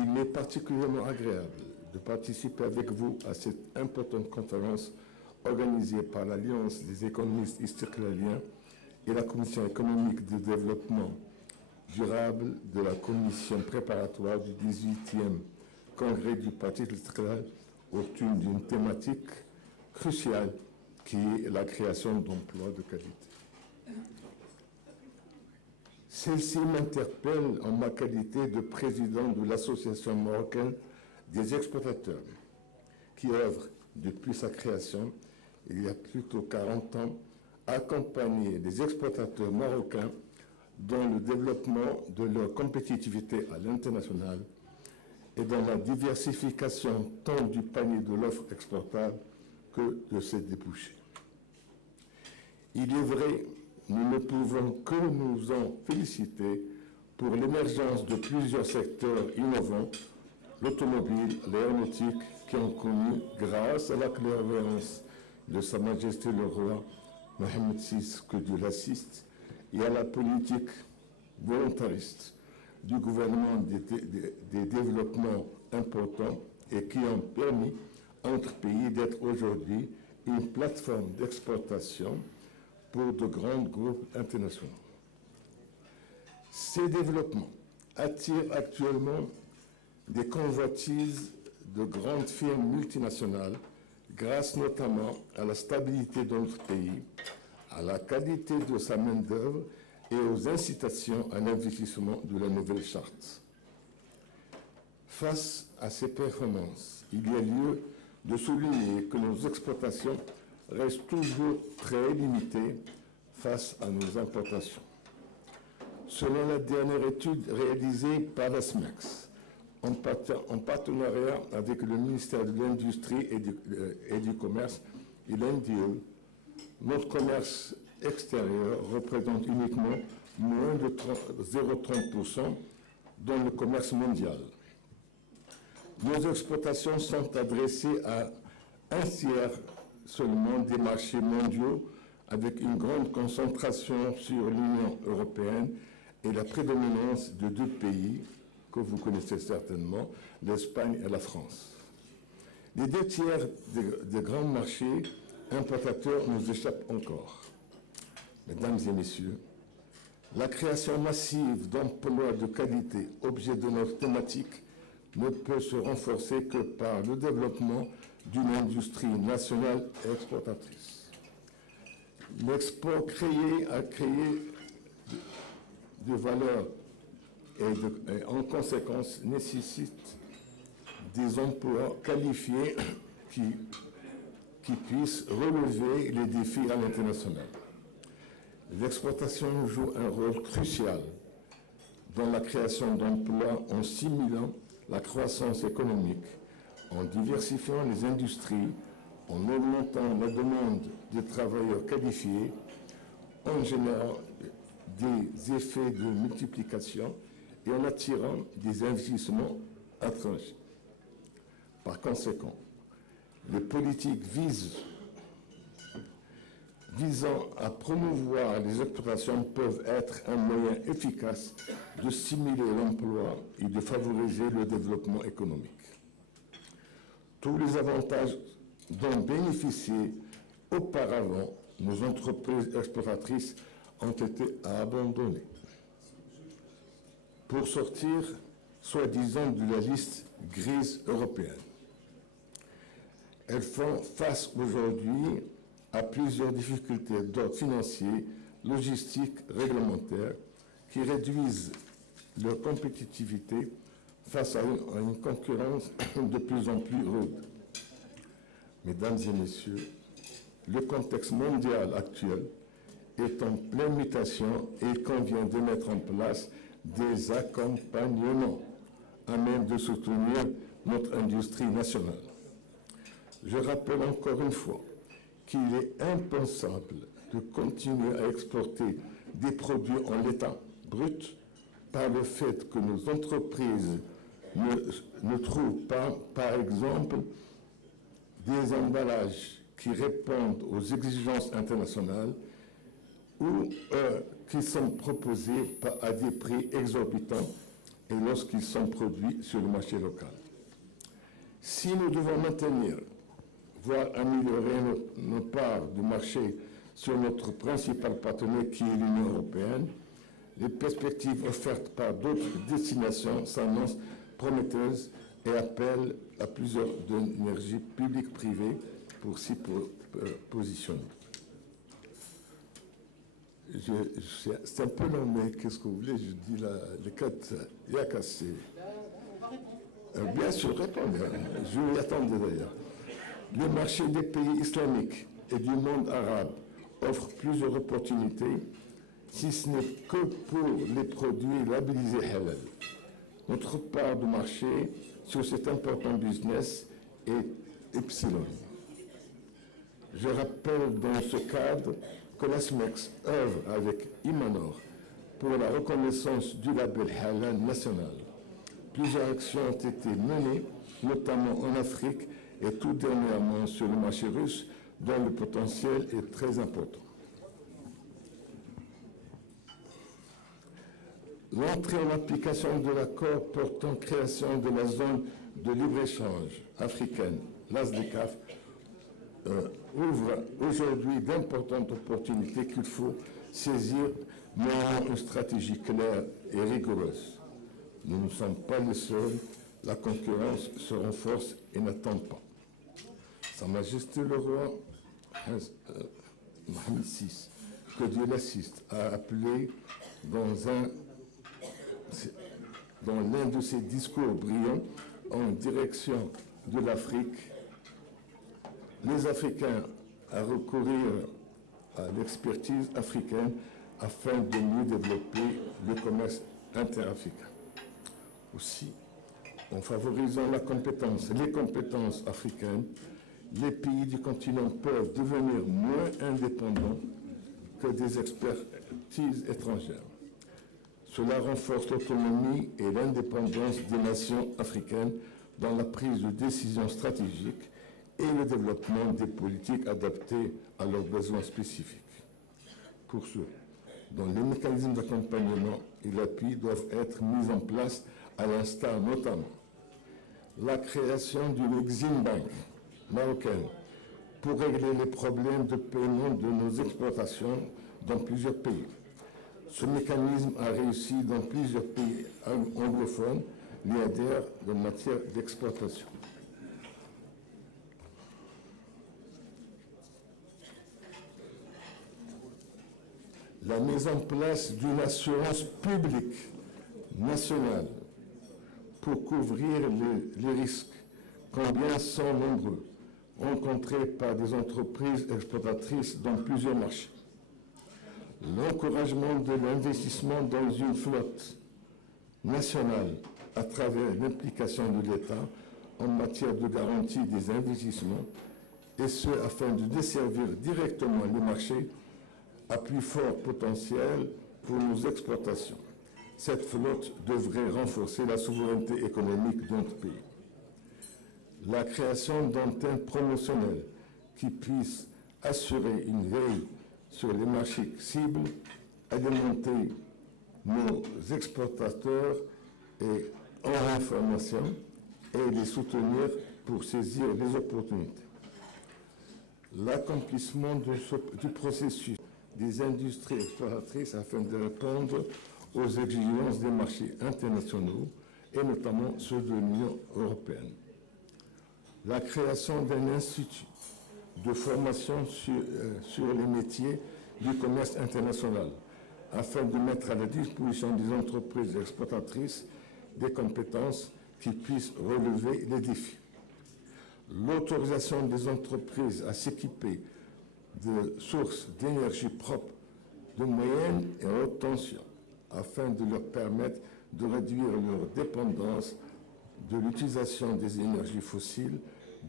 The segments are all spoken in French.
Il m'est particulièrement agréable de participer avec vous à cette importante conférence organisée par l'Alliance des économistes istiqlaliens et la Commission économique de développement durable de la Commission préparatoire du 18e Congrès du Parti Istiqlal autour d'une thématique cruciale qui est la création d'emplois de qualité. Celle-ci m'interpelle en ma qualité de président de l'Association marocaine des exportateurs, qui œuvre depuis sa création, il y a plutôt 40 ans, à accompagner les exportateurs marocains dans le développement de leur compétitivité à l'international et dans la diversification tant du panier de l'offre exportable que de ses débouchés. Il est vrai, nous ne pouvons que nous en féliciter pour l'émergence de plusieurs secteurs innovants, l'automobile, l'aéronautique, qui ont connu, grâce à la clairvoyance de Sa Majesté le Roi Mohammed VI, que Dieu l'assiste, et à la politique volontariste du gouvernement des développements importants et qui ont permis à notre pays d'être aujourd'hui une plateforme d'exportation pour de grands groupes internationaux. Ces développements attirent actuellement des convoitises de grandes firmes multinationales grâce notamment à la stabilité de notre pays, à la qualité de sa main-d'œuvre et aux incitations à l'investissement de la nouvelle charte. Face à ces performances, il y a lieu de souligner que nos exportations restent toujours très limitées face à nos importations. Selon la dernière étude réalisée par la SMEX, en partenariat avec le ministère de l'Industrie et du Commerce et l'NDE, notre commerce extérieur représente uniquement moins de 0,30% dans le commerce mondial. Nos exportations sont adressées à un tiers seulement des marchés mondiaux, avec une grande concentration sur l'Union européenne et la prédominance de deux pays que vous connaissez certainement, l'Espagne et la France. Les deux tiers des grands marchés importateurs nous échappent encore. Mesdames et messieurs, la création massive d'emplois de qualité, objet de notre thématique, ne peut se renforcer que par le développement d'une industrie nationale exportatrice. L'export a créé de valeur et en conséquence nécessite des emplois qualifiés qui puissent relever les défis à l'international. L'exportation joue un rôle crucial dans la création d'emplois en stimulant la croissance économique, en diversifiant les industries, en augmentant la demande de travailleurs qualifiés, en générant des effets de multiplication et en attirant des investissements étrangers. Par conséquent, les politiques visant à promouvoir les exportations peuvent être un moyen efficace de stimuler l'emploi et de favoriser le développement économique. Tous les avantages dont bénéficiaient auparavant nos entreprises exportatrices ont été abandonnés pour sortir, soi-disant, de la liste grise européenne. Elles font face aujourd'hui à plusieurs difficultés d'ordre financier, logistique, réglementaire, qui réduisent leur compétitivité face à une concurrence de plus en plus rude. Mesdames et messieurs, le contexte mondial actuel est en pleine mutation et il convient de mettre en place des accompagnements à même de soutenir notre industrie nationale. Je rappelle encore une fois qu'il est impensable de continuer à exporter des produits en l'état brut par le fait que nos entreprises ne trouvent pas, par exemple, des emballages qui répondent aux exigences internationales ou qui sont proposés à des prix exorbitants et lorsqu'ils sont produits sur le marché local. Si nous devons maintenir, voire améliorer nos parts de marché sur notre principal partenaire qui est l'Union européenne, les perspectives offertes par d'autres destinations s'annoncent prometteuses et appellent à plusieurs énergies publiques-privées pour s'y positionner. C'est un peu long, mais qu'est-ce que vous voulez? Je dis les quatre, il y a cassé. Bien sûr, répondez. Je m'y attendais d'ailleurs. Le marché des pays islamiques et du monde arabe offre plusieurs opportunités, si ce n'est que pour les produits labellisés halal. Notre part de marché sur cet important business est epsilon. Je rappelle dans ce cadre que la SMEX œuvre avec Imanor pour la reconnaissance du label halal national. Plusieurs actions ont été menées, notamment en Afrique et tout dernièrement sur le marché russe, dont le potentiel est très important. L'entrée en application de l'accord portant création de la zone de libre-échange africaine, l'ASDECAF, ouvre aujourd'hui d'importantes opportunités qu'il faut saisir, menant une stratégie claire et rigoureuse. Nous ne sommes pas les seuls, la concurrence se renforce et n'attend pas. Sa Majesté le roi Mohamed VI, que Dieu l'assiste, a appelé dans l'un de ses discours brillants en direction de l'Afrique, les Africains à recourir à l'expertise africaine afin de mieux développer le commerce interafricain. Aussi, en favorisant les compétences africaines, les pays du continent peuvent devenir moins indépendants que des expertises étrangères. Cela renforce l'autonomie et l'indépendance des nations africaines dans la prise de décisions stratégiques et le développement des politiques adaptées à leurs besoins spécifiques. Pour ce, dont les mécanismes d'accompagnement et l'appui doivent être mis en place, à l'instar notamment la création d'une Exim Bank marocaine pour régler les problèmes de paiement de nos exportations dans plusieurs pays. Ce mécanisme a réussi dans plusieurs pays anglophones, leaders en matière d'exportation. La mise en place d'une assurance publique nationale pour couvrir les risques, combien sont nombreux, rencontrés par des entreprises exportatrices dans plusieurs marchés. L'encouragement de l'investissement dans une flotte nationale à travers l'implication de l'État en matière de garantie des investissements, et ce afin de desservir directement les marchés à plus fort potentiel pour nos exportations. Cette flotte devrait renforcer la souveraineté économique de notre pays. La création d'antennes promotionnelles qui puissent assurer une veille sur les marchés cibles, alimenter nos exportateurs et en information et les soutenir pour saisir les opportunités. L'accomplissement du processus des industries exploratrices afin de répondre aux exigences des marchés internationaux et notamment ceux de l'Union européenne. La création d'un institut de formation sur les métiers du commerce international afin de mettre à la disposition des entreprises exportatrices des compétences qui puissent relever les défis. L'autorisation des entreprises à s'équiper de sources d'énergie propres de moyenne et haute tension afin de leur permettre de réduire leur dépendance de l'utilisation des énergies fossiles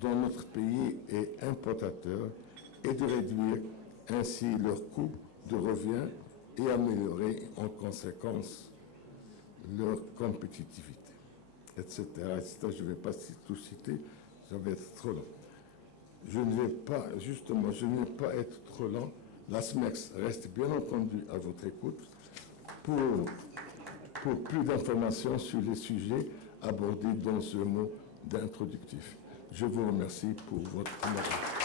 dont notre pays est importateur et de réduire ainsi leur coût de revient et améliorer en conséquence leur compétitivité, etc. Je ne vais pas tout citer, ça va être trop long. Je ne vais pas être trop lent. La SMEX reste bien entendu à votre écoute pour pour plus d'informations sur les sujets abordés dans ce mot d'introductif. Je vous remercie pour votre attention.